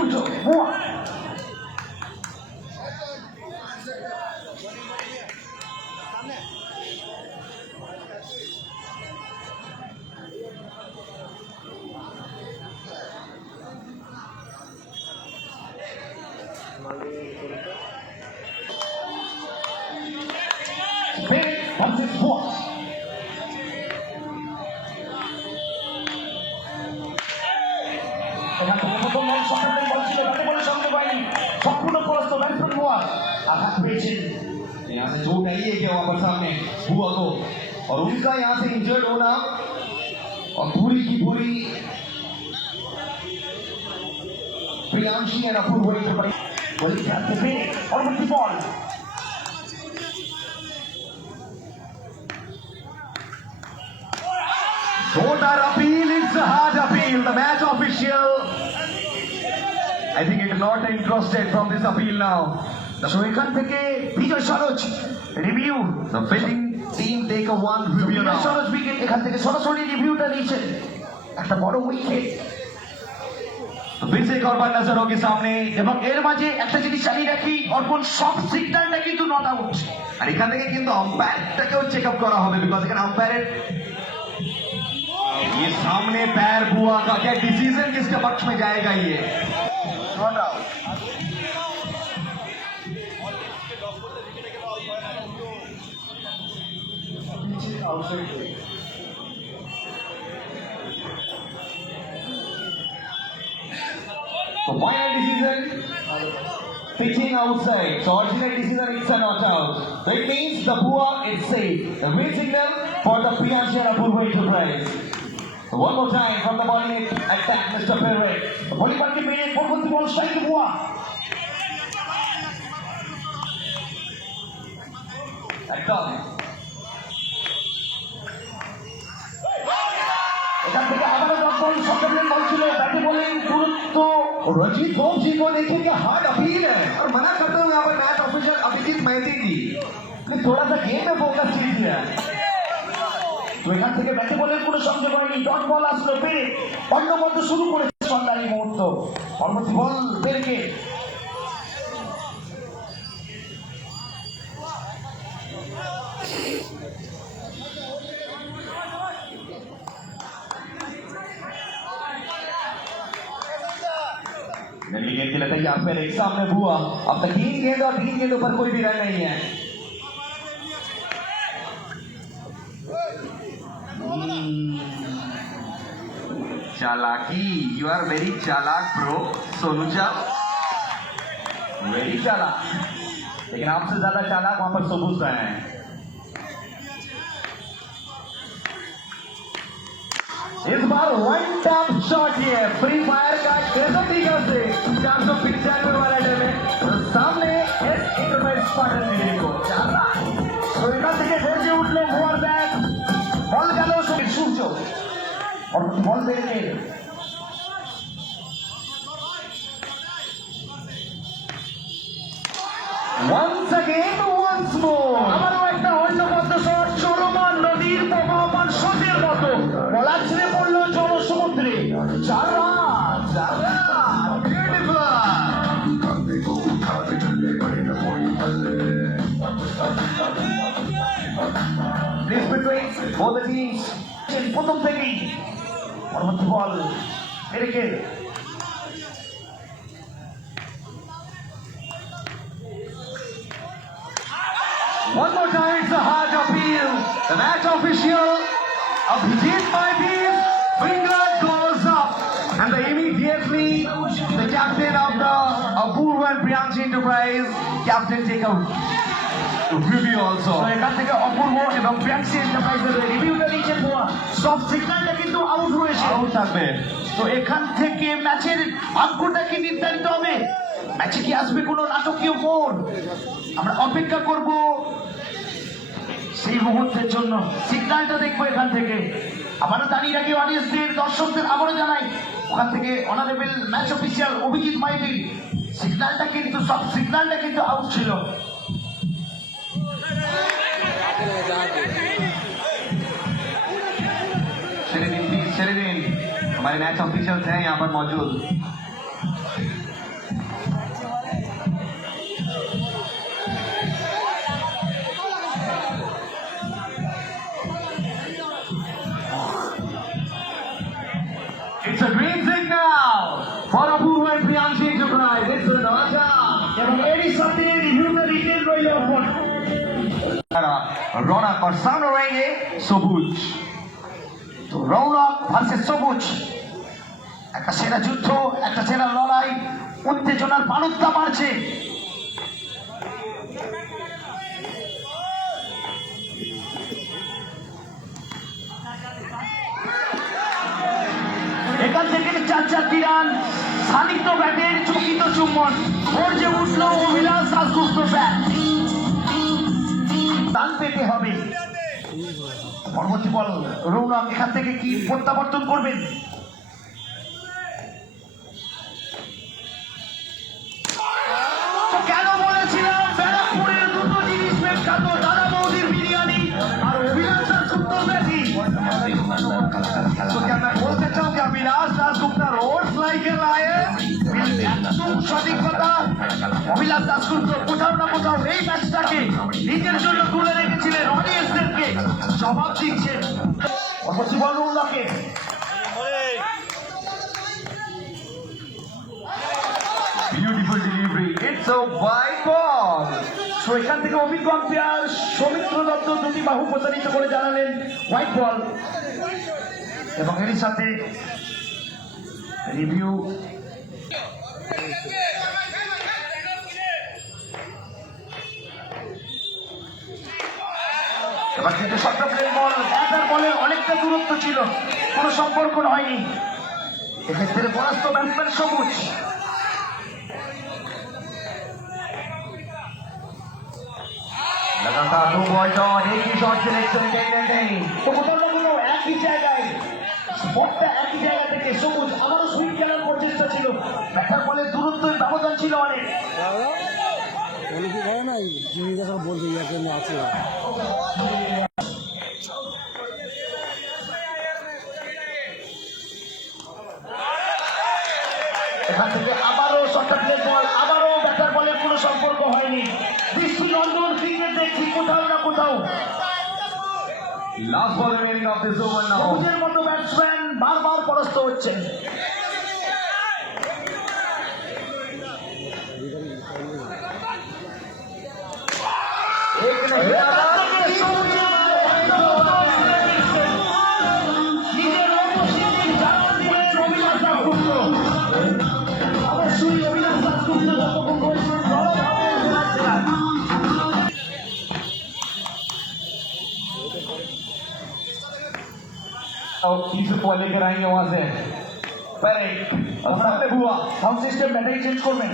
সূর্য ভুয়া। versus ভুয়া। এখান থেকে প্রথম বল সম্পূর্ণ বল ছিল, ব্যাটে বলে সঙ্গে পায়নি, সম্পূর্ণ পরাস্ত ব্যাটসম্যান ভুয়া। आघात पेয়েছেন, यहाँ से चोट आई है क्या वहां पर सामने हुआ को, और उनका यहाँ से इंजर्ड होना और पूरी की पूरी प्रियांशी एंड अपूर्व वही तो বলি খেলতে পেরে পরবর্তী বল। Voter appeal, it's a hard appeal. The match official, I think is not interested from this appeal now. তো এখান থেকে Vijay Saroj review, The fitting team take a one review Vijay now. Saroj wicket এখান থেকে সরাসরি রিভিউটা নিয়েছেন, একটা বড় উইকেট। फिर से एक और बार नजर होगी सामने, এবং এর মাঝে একটা জিনিস জানিয়ে রাখি, অর্পণ সব সিগন্যালটা কিন্তু নট আউট। আর এখান থেকে কিন্তু আম্পায়ারটাকেও চেক আপ করা হবে, বিকজ এখানে আম্পায়ারের ये सामने पैर बुआ का क्या डिसीजन किसके पक्ष में जाएगा, ये নট আউট। तो final decision pitching outside, so original decision it's a not out, so it means the Bua is safe. The green signal for the Priyanshi and Apurva Enterprise. So one more time from the bowling attack, Mr. Perret. বলিবারকে মেরে পরবর্তী বল strike ভুয়া। একদম এখান থেকে আবারও বল সংগ্রামের বল ছিল, ব্যাটে বলেন দূরত্ব। रजनीत गोप जी को देखिए कि हार्ड अपील है और मना करते हुए यहाँ पर मैच ऑफिशियल अभिजीत मेहती जी ने थोड़ा सा गेम में फोकस कीजिए। তো এখান থেকে ব্যাটে বলের কোনো সংযোগ হয়নি, ডট বল আসলো পেরে অন্যমত শুরু করেছে সন্ধ্যার এই মুহূর্ত। পরবর্তী বল পেরেকে गली गेंद खेला था यहाँ पे एक सामने हुआ, अब तक 3 गेंद और 3 गेंदों पर कोई भी रन नहीं है। चालाकी, यू आर वेरी चालाक ब्रो सोनूजा, वेरी चालाक, लेकिन आपसे ज्यादा चालाक वहां पर सोबूस रहे हैं। इस बार वन टैप शॉट ही है, फ्री फायर का कैसा तरीका से 495 वाला डर में सामने एस इंटरप्राइज पार्टनर मेरे को चाहता। তো এখান থেকে গর্জে উঠলো ভুয়ার ব্যাট, বল গেল সূর্য। পরবর্তী বল পেরেকে once again once more আবারও একটা অন্যবদ্ধ শট, চলমান নদীর প্রবাহমান স্রোতের মতো বলা ছিঁড়ে পড়লো জলসমুদ্রে। 4 run, 4 run. This between both the teams. প্রথম থেকেই পরবর্তী বল পেরেকে One more time, it's a hard appeal. The match official, Abhijit Maithi's finger goes up, and immediately the captain of the Apurva and Priyanshi Enterprise, Captain take a review তো also. এখান থেকে অপূর্ব এবং প্রিয়াংশী এন্টারপ্রাইজের রিভিউটা নিয়েছেন ভুয়া। সব সিগন্যালটা কিন্তু আউট হয়েছে। আউট থাকবে। তো এখান থেকে ম্যাচের অঙ্কটা কি নির্ধারিত হবে? ম্যাচে কি আসবে কোনো নাটকীয় মোড়? আমরা অপেক্ষা করব সেই মুহূর্তের জন্য। সিগন্যালটা দেখবো এখান থেকে। আবারও দাঁড়িয়ে রাখি অডিয়েন্সদের, দর্শকদের আবারও জানাই, ওখান থেকে অনারেবল ম্যাচ অফিসিয়াল অভিজিৎ মাইতির সিগন্যালটা কিন্তু, সব সিগন্যালটা কিন্তু আউট ছিল। शेरिन, हमारे मैच ऑफिशियल्स हैं यहाँ पर मौजूद। रौनक और सामने रहेंगे सबुज। তো রৌনক ভার্সেস সবুজ, একটা সেরা যুদ্ধ, একটা সেরা লড়াই, উত্তেজনার বারুদটা বাড়ছে। এখান থেকে 4-4 রান, শানিত ব্যাটের চকিত চুম্বন, গর্জে উঠল অভিলাষ দাশগুপ্ত ব্যাট। রান পেতে হবে। পরবর্তী বল রৌনক এখান থেকে কি প্রত্যাবর্তন করবেন? তো কেন বলেছিলাম ব্যারাকপুরের দুটো জিনিস বিখ্যাত, দাদা বৌদির বিরিয়ানি আর অভিলাষ দাশগুপ্ত ব্যাটিং। तो क्या मैं बोल सकता हूँ कि Avinash Dasgupta roars like a lion? একদম সঠিক কথা। অভিলাষ দাশগুপ্ত কোথাও না কোথাও এই ম্যাচটাকে নিজের জন্য তুলে রেখেছিলেন, অডিয়েন্সদেরকে জবাব দিচ্ছেন। পরবর্তী বল রৌনকের। Beautiful delivery. It's a wide ball. তো এখান থেকে অভিজ্ঞ আম্পায়ার সৌমিত্র দত্ত দুটি বাহু প্রসারিত করে জানালেন হোয়াইট বল, এবং এরই সাথে রিভিউ। এবার কিন্তু শর্ট প্লেন বল, ব্যাটার বলের অনেকটা দূরত্ব ছিল, কোনো সম্পর্ক হয়নি। এক্ষেত্রে পরাস্ত ব্যাটসম্যান সবুজ। लगातार 2 बॉल्स और एक ही शॉट सिलेक्शन कहीं नहीं। তো কোথাও না কোথাও একই জায়গায়, স্পটটা একই জায়গা থেকে সবুজ আবারও সুইং খেলার প্রচেষ্টা ছিল, ব্যাটার বলের দূরত্বের ব্যবধান ছিল অনেক। অনেকে করে না জিজ্ঞাসা বলছে ইয়াকে আছে এখান থেকে আবারও শর্ট প্লেন বল, আবারও ব্যাটার বলের কোনো সম্পর্ক হয়নি। দৃষ্টি লন্ডন ক্রিকেট দেখছি কোথাও না কোথাও। Last ball remaining of this over now. সবুজের মতো ব্যাটসম্যান বারবার পরাস্ত হচ্ছেন। एक नहीं নিজের অনুশীলনী জানান দিলেন অভিলাষ দাশগুপ্ত। অবশ্যই অভিলাষ দাশগুপ্ত যতক্ষণ করেছেন ভালোভাবে খেলাচ্ছেন। और तीसरे बॉल लेकर आएंगे वहां से। करेक्ट। और सामने हुआ। সাউন্ড সিস্টেম ব্যাটারি চেঞ্জ করবেন।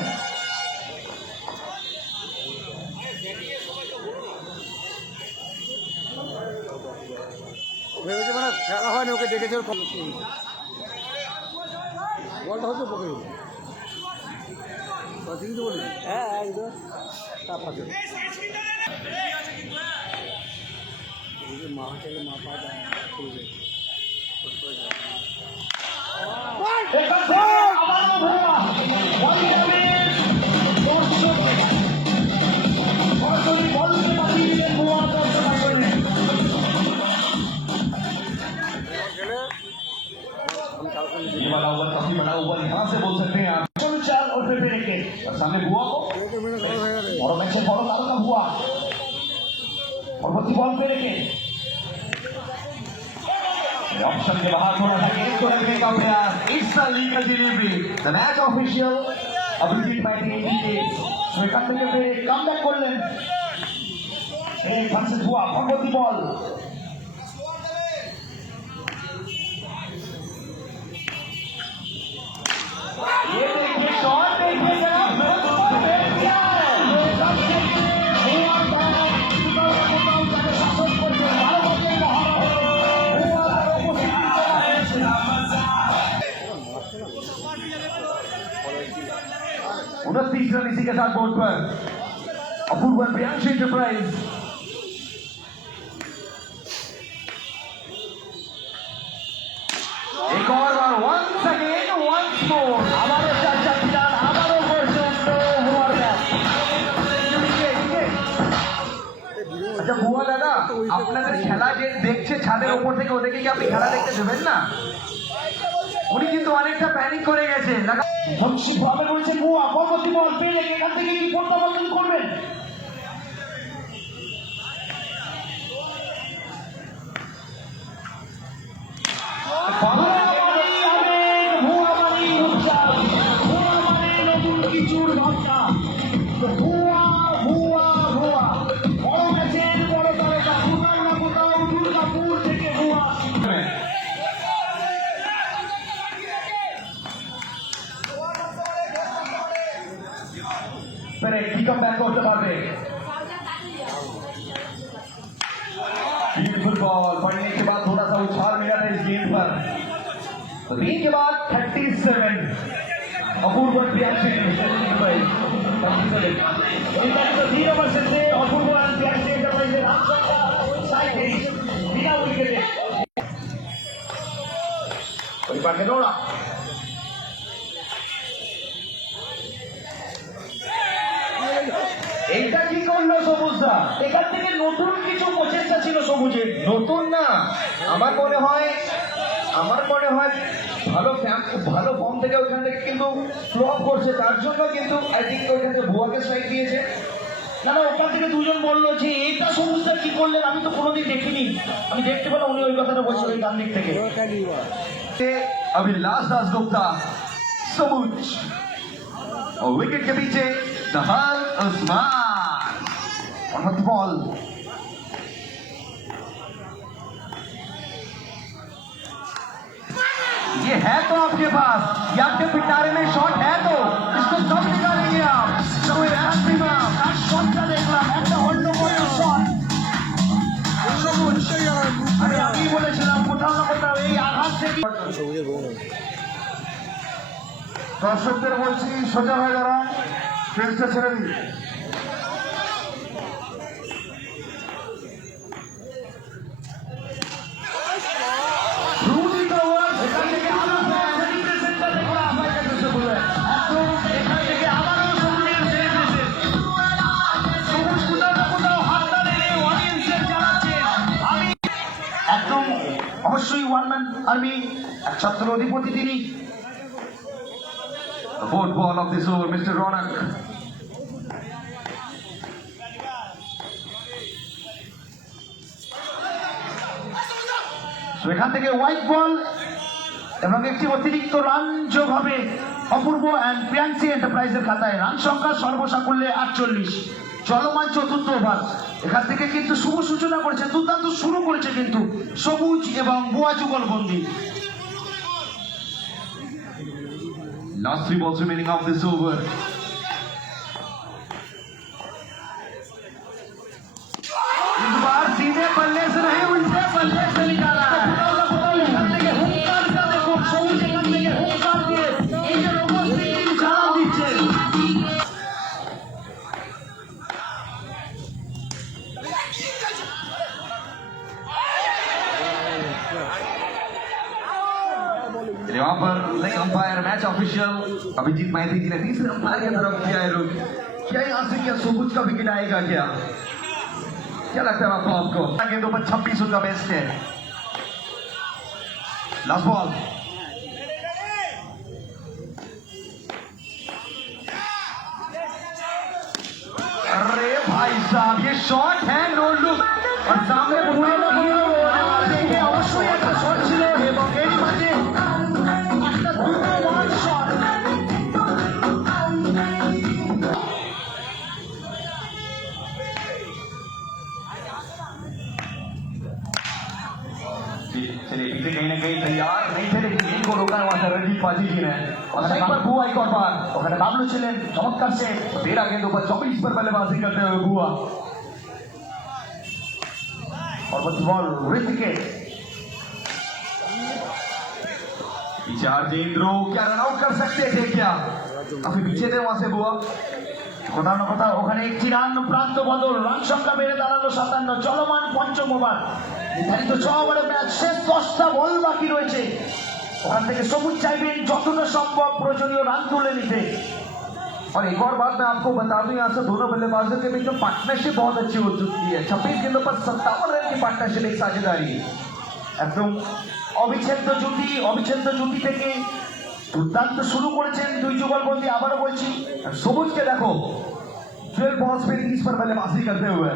ভেবেছে মানে খেলা হয়নি, ওকে ডেকেছে বলটা হচ্ছে পকে কিন্তু বলি হ্যাঁ একদম তাপ আছে মা থেকে মা পাওয়া খুলবে এখান থেকে আবারও ভুয়া। বল যাবে দর্শক। সরাসরি বলকে বাঁচিয়ে দিলেন ভুয়া দর্শক আসলে। গেলে আমি কালকে ये वाला ओवर काफी बड़ा ओवर यहाँ से बोल सकते हैं आप। সঞ্চার ও পেপেরেকে और सामने हुआ को ওকে মেরে গরম হয়ে গেলে বড় ম্যাচে বড় তারকা ভুয়া। পরবর্তী বল পেরেকে। ऑप्शन के बाहर थोड़ा सा गेंद को लगने का प्रयास। It's a legal delivery. The match official Abhijit batting indicates. তো এখান থেকে কামব্যাক করলেন। এই ভার্সেস ভুয়া, পরবর্তী বল। ये देखिए शॉट देखिए जरा, बहुत फेंक दिया है। सबसे भुआ का কোথাও তাকে শাসন করছে, ভালো করছে মহারাজ। ভুয়া তার উপস্থিতি করা হয়েছে। 29 रन इसी के साथ बोर्ड पर। अपूर्व प्रियांशु इंटरप्राइज। एक और बार once again once more। আবারও 4-4 রান, আবারও করছে উঠল ভুয়ার ব্যাট। আচ্ছা বুয়া দাদা, আপনাদের খেলা যে দেখছে ছাদের ওপর থেকে, ওদেরকে কি আপনি খেলা দেখতে দেবেন না? উনি কিন্তু অনেকটা প্যানিক করে গেছে। ভাবে বলছে ভুয়া, পরবর্তী বল পেলে এখান থেকে কি প্রত্যাবর্তন করবেন? ভুয়া মানে আবেগ, ভুয়া মানে উচ্ছ্বাস, ভুয়া মানে নতুন কিছুর ভাবনা। তো ভুয়া ভুয়া ভুয়া বড় ম্যাচের বড় তারকা কোথাও না কোথাও দুর্গাপুর থেকে ভুয়া। पिकअप बैक करते पारबे ब्यूटीफुल बॉल पढ़ने के बाद थोड़ा सा उछाल मिला था इस गेंद पर तो 3 के बाद 37 अपूर्व रिएक्शन ধীরে বসেছে অপূর্ব এন্টারপ্রাইজের রানসংখ্যা 37 বিনা উইকেটে। ওই পাশে দৌড়া এইটা কি করলো সবুজদা এখান থেকে নতুন কিছু প্রচেষ্টা ছিল সবুজের। নতুন না আমার মনে হয় ভালো ফর্ম থেকে ওইখান থেকে কিন্তু ফ্লপ করছে তার জন্য কিন্তু আই থিঙ্ক ওইখান থেকে ভুয়াকে স্ট্রাইক দিয়েছে। না না ওখান থেকে দুজন বললো যে এটা সবুজটা কি করলেন, আমি তো কোনোদিন দেখিনি। আমি দেখতে পেলাম উনি ওই কথাটা বলছেন ওই ডান দিক থেকে। अभिलाष दास गुप्ता सबूज और विकेट के पीछे दहाल उस्मान और बॉल ये है तो आपके पास ये आपके पिटारे में शॉट है तो इसको कब निकालेंगे आप তার শটটা দেখলাম একটা অন্যময় শট। সবুজ আমি আগেই বলেছিলাম কোথাও না কোথাও এই আঘাত থেকে। সবুজের বউ নয়। দর্শকদের বলছি সোজা হয়ে দাঁড়ান ফিল্ডটা ছেড়ে দিন রুডি কাওয়ার এখান থেকে আবার সেলিব্রেশনটা দেখলাম। একদম এখান থেকে আবারও সবুজের সেলিব্রেশন। সবুজ কোথাও না কোথাও হাতটা নেড়ে অডিয়েন্সের জানাচ্ছে আমি একদম অবশ্যই ওয়ান ম্যান আর্মি একছত্র অধিপতি তিনি। The fourth ball of this over, Mr. Ronak. তো এখান থেকে হোয়াইট বল এবং একটি অতিরিক্ত রান যোগ হবে অপূর্ব অ্যান্ড প্রিয়াংশী এন্টারপ্রাইজের খাতায়। রান সংখ্যা সর্বসাকুল্যে 48। চলমান চতুর্থ ওভার। এখান থেকে কিন্তু শুভ সূচনা করেছে, দুর্দান্ত শুরু করেছে কিন্তু সবুজ এবং ভুয়া যুগলবন্দি। Last 3 balls remaining of this over. इस बार सीधे बल्ले से नहीं उल्टे बल्ले से निकाला है। এখান থেকে হুঙ্কারটা দেখো, সবুজ এখান থেকে হুঙ্কার দিয়ে নিজের উপস্থিতি জানান দিচ্ছে। यहाँ पर नई अंपायर मैच ऑफिशियल अभिजीत माइती जी ने तीसरे अंपायर की तरफ किया है रुख क्या यहाँ से क्या सबूज का विकेट आएगा क्या लगता है आपको गेंदों पर 26 उनका बेस्ट है लास्ट बॉल अरे भाई साहब ये शॉट है नो लुक और सामने দেখে অবশ্যই একটা শট ছিল এবং এরই মাঝে একটা দুটো ওয়ান শট। चलिए पीछे कहीं ना कहीं तैयार नहीं थे लेकिन इनको रोका वहां से रणजीत पाजी जी ने और एक बार बुआ एक और बार ওখানে বাবলু ছিলেন চমৎকার সে 13 गेंदों पर 24 पर बल्लेबाजी करते हुए बुआ পরবর্তী বল ঋতিকে पीछे आर्जेंद्रो क्या रन आउट कर सकते थे क्या काफी पीछे थे वहां से बुआ কোথাও না কোথাও ওখানে একটি রান প্রান্ত বদল। রান সংখ্যা বেড়ে দাঁড়ালো 57। চলমান পঞ্চম ওভার। নির্ধারিত 6 ওভারের ম্যাচ শেষ 10টা বল বাকি রয়েছে। ওখান থেকে সবুজ চাইবেন যতটা সম্ভব প্রয়োজনীয় রান তুলে নিতে। और एक और बात मैं आपको बता दूं यहाँ से दोनों बल्लेबाजों के बीच में पार्टनरशिप बहुत अच्छी हो चुकी है 26 गेंदों पर 57 रन की पार्टनरशिप एक साझेदारी একদম অবিচ্ছেদ্য জুটি থেকে দুর্দান্ত শুরু করেছেন দুই যুগলবন্দি। আবারও বলছি सबूज के देखो 12 बॉल्स पे 30 पर बल्लेबाजी करते हुए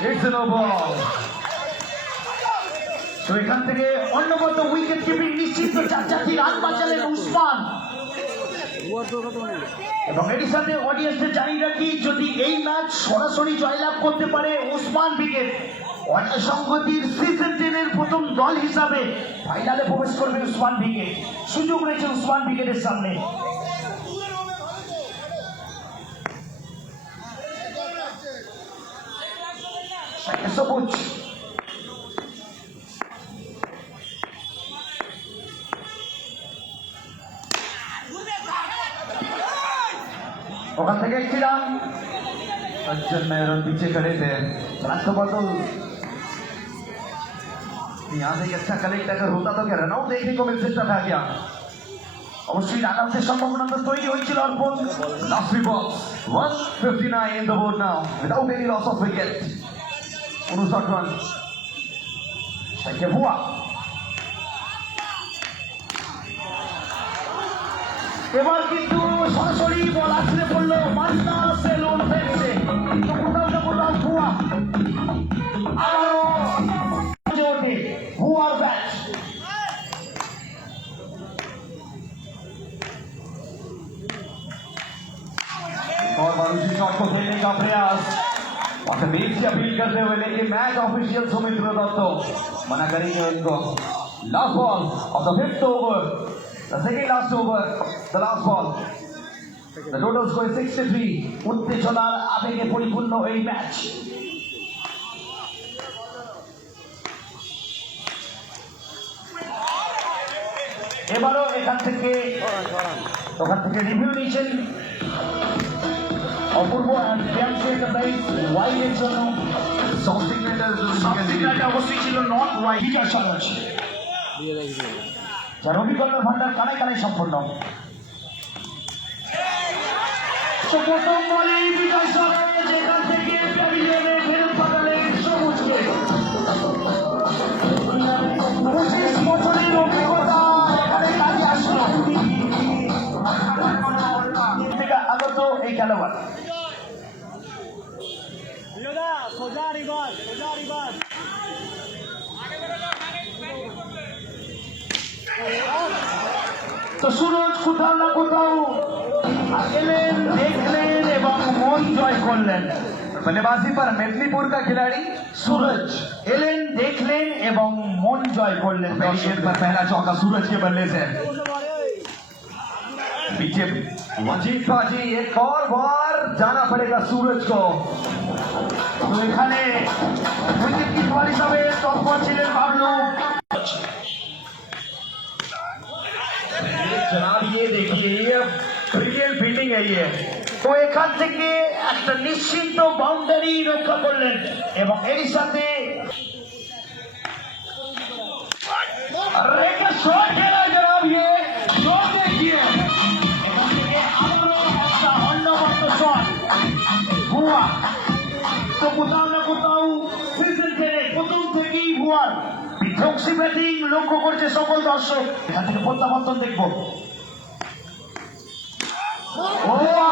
It's a no ball. তো এখান থেকে অন্যবত উইকেট কিপিং নিশ্চিত 4 রান বাঁচালেন উসমান। দুয়ার তো কত নেই এবং এর সাথে অডিয়েন্সদের জানিয়ে রাখি, যদি এই ম্যাচ সরাসরি জয়লাভ করতে পারে উসমান ব্রিগেড, সংগতির সিজন 10 এর প্রথম দল হিসাবে ফাইনালে প্রবেশ করবে উসমান ব্রিগেড। সুযোগ রয়েছে উসমান ব্রিগেডের সামনে। সবুজ ওখান থেকে 1 রান। सज्जन मेहरन पीछे खड़े थे। রাষ্ট্র বদল। यहाँ से एक अच्छा कलेक्ट अगर होता तो क्या रनआउट देखने को मिल सकता था क्या? অবশ্যই রান আউটের সম্ভাবনা তো তৈরি হয়েছিল অর্পণ। Last 3 balls, 159 in the board now without any loss of wicket. 59 runs. সাইকে ভুয়া এবার কিন্তু সরাসরি বল আসলে পড়লো মান্না সেলুন ফেন্সে। কিন্তু কোথাও না কোথাও ভুয়া আবারও ওঠে ভুয়ার ব্যাট। और मारुति शॉट को खेलने का प्रयास और तमीज की अपील करते हुए, लेकिन मैच ऑफिशियल सुमित्र दत्त मना करेंगे इनको। Last ball of the 5th over, the second last over, the last ball. The total score is 63. উত্তেজনার আবেগে পরিপূর্ণ এই ম্যাচ। এবারও এখান থেকে রিভিউ নিয়েছেন অপূর্ব ওয়াইডের জন্য। Something that অবশ্যই ছিল নট ওয়াইড বিজয় সরোজ, দিয়ে রাখি যার অভিজ্ঞতার ভান্ডার কানায় কানায় সম্পন্ন। তো প্রথম বলেই বিজয় সরোজ এখান থেকে প্যাভিলিয়নে ফেরত পাঠালেন সবুজকে। 25 বছরের অভিজ্ঞতা এখানে কাজে আসলো। থেকে আগত এই খেলোয়াড় সোজা রিভার তো সুরজ কোথাও না কোথাও এলেন, দেখলেন এবং মন জয় করলেন। बल्लेबाजी पर मेदिनीपुर का खिलाड़ी सूरज एलेन देखलें एवं मन जय करलें। पहली गेंद पर पहला चौका सूरज के बल्ले से। पीछे वजीद बाजी, एक और बार जाना पड़ेगा सूरज को। तो এখানে উইকেট কিপার হিসাবে তৎপর ছিলেন বাবলু। जनाब ये देखिए ब्रिलियंट फील्डिंग है ये। তো এখান থেকে একটা নিশ্চিন্ত বাউন্ডারি রক্ষা করলেন এবং এর সাথে একটা শট খেলা জনাব, ये শট देखिए এখান থেকে আবারও একটা অন্যবর্ত শট ভুয়া। তো কোথাও না কোথাও সিজন 10 প্রথম থেকেই ভুয়ার বিধ্বংসী ব্যাটিং লক্ষ্য করছে সকল দর্শক। এখান থেকে প্রত্যাবর্তন দেখবো। ও ভুয়া